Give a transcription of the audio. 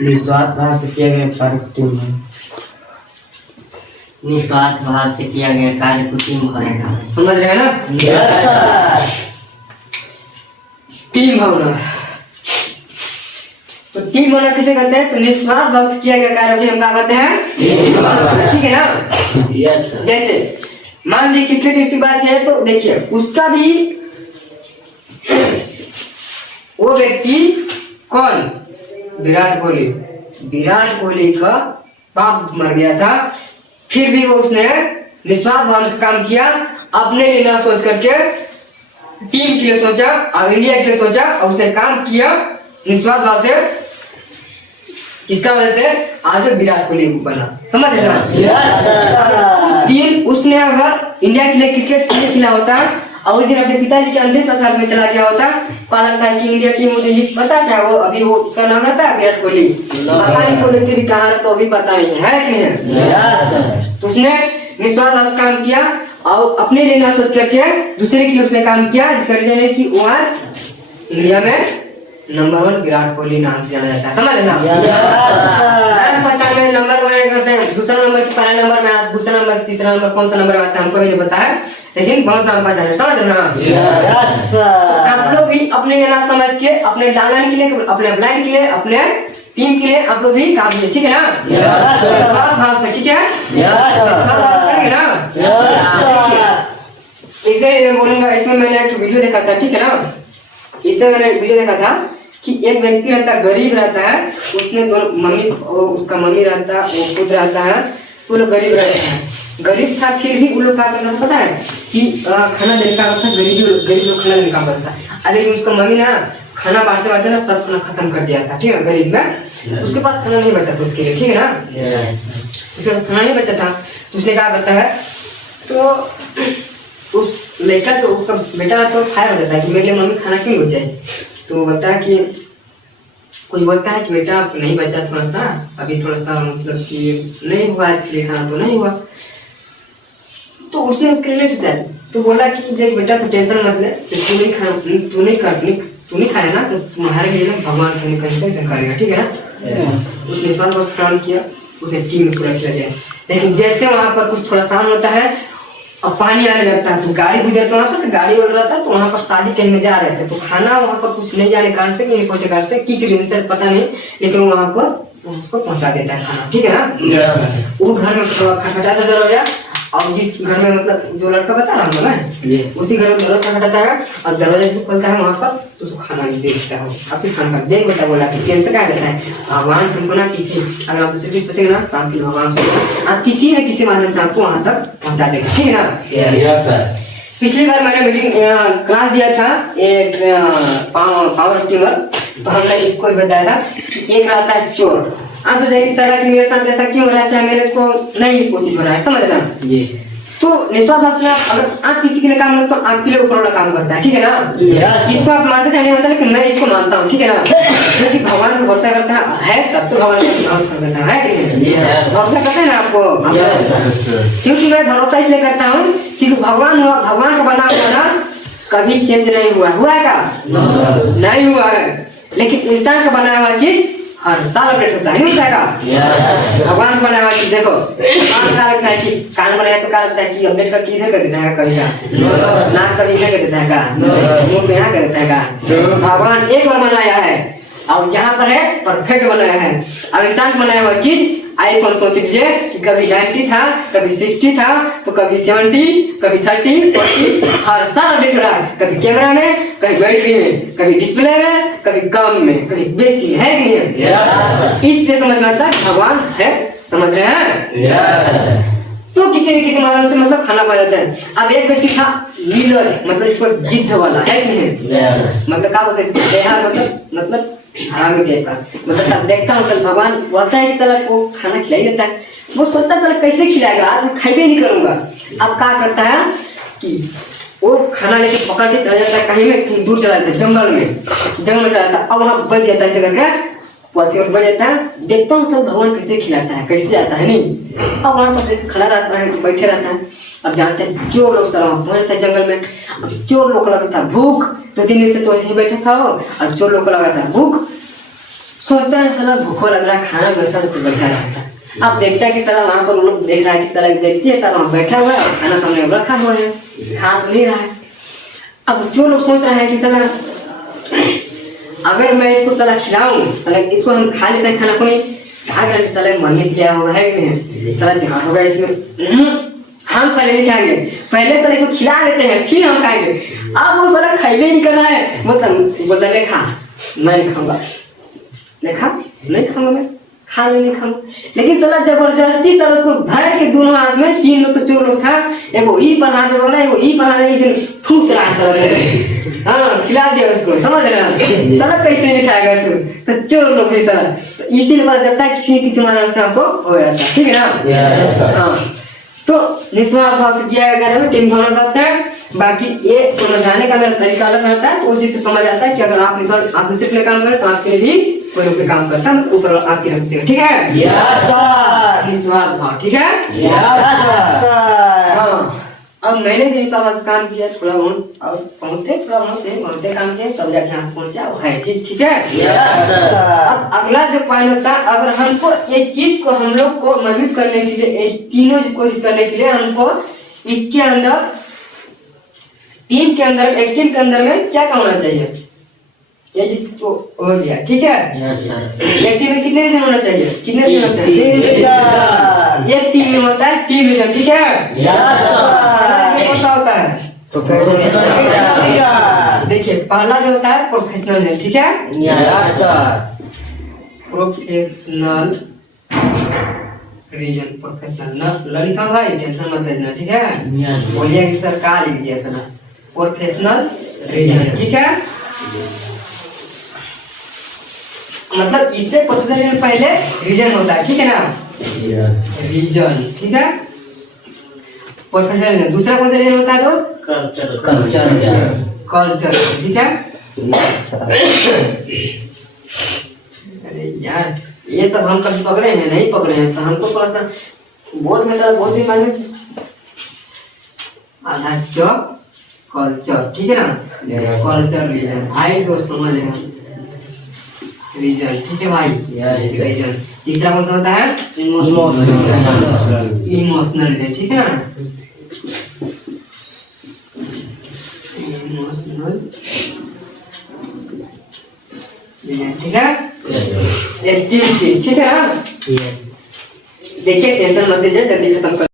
निस्वार्थ भाव से किया गया कार्य कुटिम है। निस्वार्थ भाव से किया गया कार्य कुटिम बनेगा। समझ रहे हैं ना? Yes sir. टीम भावना, तो टीम भावना किसे कहते हैं? तो निस्वार्थ भाव से किया गया कार्य को हम क्या कहते हैं? टीम भावना। ठीक है ना? Yes sir. जैसे मान लीजिए क्रिकेट की बात किया है तो देखिए उसका भी वो व्यक्ति कौन? विराट कोहली। विराट कोहली का बाप मर गया था, फिर भी वो उसने निस्वार्थ भाव से काम किया, अपने लिए ना सोच करके टीम के लिए सोचा और इंडिया के लिए सोचा और उसने काम किया निस्वार्थ भाव से, जिसका वजह से आज विराट कोहली बना। समझ रहे ना? Yes sir. उस दिन उसने अगर इंडिया के लिए क्रिकेट खेला होता और उस दिन अपने पिताजी के अंतिम संस्कार में चला गया होता, क्या लगता है कि इंडिया टीम मुझे जीत पता क्या वो अभी वो उसका नाम रहता है विराट कोहली, पता नहीं कोहली के भी कहा तो अभी पता नहीं है कि नहीं है? Yes sir. तो उसने निस्वार्थ भाव से काम किया और अपने लिए ना सोच करके दूसरे के लिए उसने काम किया, जिसका रीजन है कि वो आज इंडिया में नंबर 1 विराट कोहली नाम से जाना जाता है। समझ ना? पता है नंबर 1 कहते हैं, दूसरा नंबर पहला नंबर में आता, दूसरा नंबर तीसरा नंबर कौन सा नंबर आता है हमको नहीं पता है, लेकिन बहुत नाम पहचान है। समझ ना? Yes sir. आप लोग भी अपने लिए ना समझ के अपने डायमंड के लिए, अपने ब्लाइंड के लिए, अपने टीम के लिए आप लोग भी काम कीजिए। ठीक है ना? Yes sir. भाव से ठीक है? Yes sir. करेंगे ना? Yes sir. इसलिए मैं बोलूंगा, इसमें मैंने एक वीडियो देखा था, ठीक है ना? इससे मैंने वीडियो देखा था कि एक व्यक्ति रहता है, गरीब रहता है, उसने दोनों मम्मी, उसका मम्मी रहता है, वो खुद रहता है, वो लोग गरीब रहते हैं। गरीब था फिर भी वो लोग क्या करता था पता है कि खाना देने का था, गरीब लोग खाना देने का पड़ता। अरे उसका मम्मी ना खाना बांटते बांटते ना सब खाना खत्म कर दिया था, ठीक है? गरीब में उसके पास खाना नहीं बचा था उसके लिए, ठीक है ना? उसके पास खाना नहीं बचा था तो उसने क्या करता है, तो उस लड़का तो उसका बेटा तो फायर हो जाता है कि मेरे लिए मम्मी खाना क्यों बचाए, तो बोलता है कि कुछ बोलता है कि बेटा नहीं बचा थोड़ा सा, अभी थोड़ा सा मतलब कि नहीं हुआ आज के लिए खाना तो नहीं हुआ। तो उसने उसके लिए सोचा, तो बोला कि देख बेटा तू टेंशन मत ले, तू नहीं खाया ना तो तुम्हारे लिए ना भगवान कहीं कहीं करेगा, ठीक है ना? उसने काम किया, उसने टीम में पूरा किया गया। लेकिन जैसे वहाँ पर कुछ थोड़ा शाम होता है और पानी आने लगता है तो गाड़ी गुजरता वहाँ पर से, गाड़ी उड़ रहा था तो वहाँ पर शादी कहीं में जा रहे थे, तो खाना वहाँ पर कुछ नहीं जाने कारण से नहीं पहुँचे कारण से किस रीजन से पता नहीं, लेकिन वहाँ पर उसको पहुँचा देता है खाना, ठीक है ना? वो घर में खटखटाता दरवाजा, और जिस घर में मतलब जो लड़का बता रहा हूँ मैं, उसी घर में दरवाजा खटखटाता है और दरवाजा से खोलता है वहाँ पर तो उसको खाना देखता है। अब फिर खाना का देख बेटा बोला कि कैसे क्या करता है भगवान तुमको ना किसी, अगर आप दूसरे भी सोचेंगे ना काम की भगवान सोचेगा आप किसी न किसी माध्यम से आपको वहाँ तक पहुँचा देगा, ठीक है ना? Yes sir. पिछली बार मैंने मीटिंग क्लास दिया था एक पावर टीमर, तो हमने इसको भी बताया था कि एक रहता है चोर। आप तो देखिए सारा कि मेरे साथ ऐसा क्यों हो रहा है, चाहे मेरे को नहीं वो चीज हो रहा है, समझ रहे हैं? जी। तो निस्वार्थ भाव से अगर आप किसी के लिए काम करते हो तो आपके लिए ऊपर वाला काम करता है, ठीक है ना? Yes. इसको आप मानते चाहे नहीं मानते, लेकिन मैं इसको मानता हूँ, ठीक है ना? क्योंकि भगवान पर भरोसा करता है तब तो भगवान पर भरोसा करता है कि नहीं? Yes. भरोसा करते हैं ना आपको? Yes. क्योंकि मैं भरोसा इसलिए करता हूँ क्योंकि भगवान को बना हुआ ना कभी चेंज नहीं हुआ, हुआ है का? नहीं हुआ है, लेकिन इंसान का बनाया हुआ चीज हर साल अपडेट होता है, नहीं होता है का? भगवान को बनाया हुआ चीज देखो, भगवान का लगता है कि कान बनाया तो क्या लगता है कि अपडेट करके इधर कर देता है कभी का, नाक कभी इधर कर देता है का, मुंह को यहाँ कर देता है का? भगवान एक बार बनाया है और जहाँ पर है परफेक्ट बनाया है। अब इंसान बनाया हुआ चीज आईफोन सोच लीजिए कि कभी 90 था, कभी 60 था, तो कभी 70, कभी 30, 40, हर साल अपडेट हो रहा है, कभी कैमरा में, कभी बैटरी में, कभी डिस्प्ले में, कभी कम में, कभी बेसी में, है कि नहीं है? इसलिए समझ में आता है भगवान है, समझ रहे हैं? तो किसी न किसी माध्यम से मतलब खाना पा जाता है। अब एक व्यक्ति था लीलज, मतलब इसको जिद्द वाला, है कि नहीं? मतलब क्या बोलते हैं इसको, बेहार मतलब हरामी टाइप का, मतलब सब देखता हूँ, सब भगवान बोलता है कि चल को खाना खिला ही देता है, वो सोचता चल कैसे खिलाएगा, आज मैं खाई नहीं करूंगा। अब क्या करता है कि वो खाना लेके पकड़ के चला जाता है कहीं दूर चला जाता है, जंगल में चला जाता है, अब वहाँ बच जाता है, ऐसे करके पलती और बच जाता है। देखता हूँ सब भगवान कैसे खिलाता है, कैसे जाता है नहीं। अब वहाँ पर जैसे खड़ा रहता है, बैठे रहता है। अब जानते हैं चोर लोग सब पहुँच जाता है जंगल में। अब चोर लोग को लगता है भूख, 2-3 दिन से तो ऐसे ही बैठा था वो, और चोर लोग को लगा था भूख, सोचता है साला भूखो लग रहा है, खाना वैसा तो बैठा रहता है। अब देखता है कि साला वहाँ पर लोग देख रहा है कि साला देखती है साला वहाँ बैठा हुआ है और खाना सामने रखा हुआ है, खा तो नहीं रहा है। अब जो लोग सोच रहे हैं कि साला अगर मैं इसको साला खिलाऊं, इसको हम खा लेते हैं खाना को नहीं, कहा कर साला मरने के लिए होगा है कि नहीं, साला जहर होगा इसमें, हम पहले नहीं खाएंगे, पहले साला इसको खिला देते हैं फिर हम खाएंगे। अब वो साला खाइबे नहीं कर रहा है, मतलब बोलता ले खा, मैं नहीं खाऊंगा, ले खा, नहीं खाऊंगा मैं, खा नहीं खाऊंगा। लेकिन साला जबरदस्ती साला उसको धर के दोनों हाथ में, 3 लोग तो चोर लोग था, एगो ई पर हाथ वाला, एगो ई पर हाथ, एक दिन ठूस रहा है साला, हाँ खिला दिया उसको, समझ रहा है साला कैसे नहीं खाएगा तू, तो चोर लोग भी साला, तो इसीलिए पता चलता है किसी किसी माध्यम से आपको हो जाता है, ठीक है ना। हाँ तो निस्वार्थ भाव से किया गया टीम भावना होता है। बाकी ये समझाने का मेरा तरीका अलग रहता है, तो उसी से समझ आता है कि अगर आप निस्वार्थ आप दूसरे के लिए काम करें तो आपके लिए भी कोई लोग काम करता है, मतलब ऊपर आपकी रखते हैं, ठीक है। यस सर, निस्वार्थ भाव, ठीक है। Yes sir. हाँ अब मैंने भी निस्वार्थ से काम किया, थोड़ा बहुत और पहुंचते काम किया, तब जाके यहाँ पहुंचा वो है चीज, ठीक है। Yes sir. अब अगला जो पॉइंट होता है, अगर हमको ये चीज को हम लोग को मजबूत करने के लिए, ये तीनों चीज कोशिश करने के लिए हमको इसके अंदर टीम के अंदर, एक टीम के अंदर में क्या काम होना चाहिए, ये चीज तो हो गया, ठीक है। Yes sir. एक टीम में कितने रीजन होना चाहिए, कितने रीजन होते हैं, एक टीम में होता है 3 रीजन, ठीक है। Yes sir. ये कौन सा होता है, देखिए पहला जो होता है प्रोफेशनल रीजन, ठीक है। Yes sir. Professional reason, professional लिखा भाई, टेंशन मत लेना, ठीक है। बोलिए कि सर का लिख दिया सर, प्रोफेशनल रीजन, ठीक है। मतलब इससे प्रोफेशनल रीजन पहले रीजन होता है, ठीक है ना, रीजन, ठीक है। प्रोफेशनल रीजन दूसरा कौन सा रीजन होता है दोस्त, कल्चर, ठीक है। अरे यार ये सब हम कभी पकड़े हैं नहीं पकड़े हैं, तो हमको थोड़ा सा बोर्ड में सर बहुत ही मालूम आधा चौक कल्चर, ठीक है ना। कल्चर रीजन भाई दोस्त समझ रहे हैं, रीजन, ठीक है भाई। रीजन तीसरा कौन सा होता है, इमोशनल रीजन, ठीक है ना। इमोशनल रीजन, ठीक है। ये 3 चीज, ठीक है ना। देखिए टेंशन मत लीजिए, जल्दी खत्म कर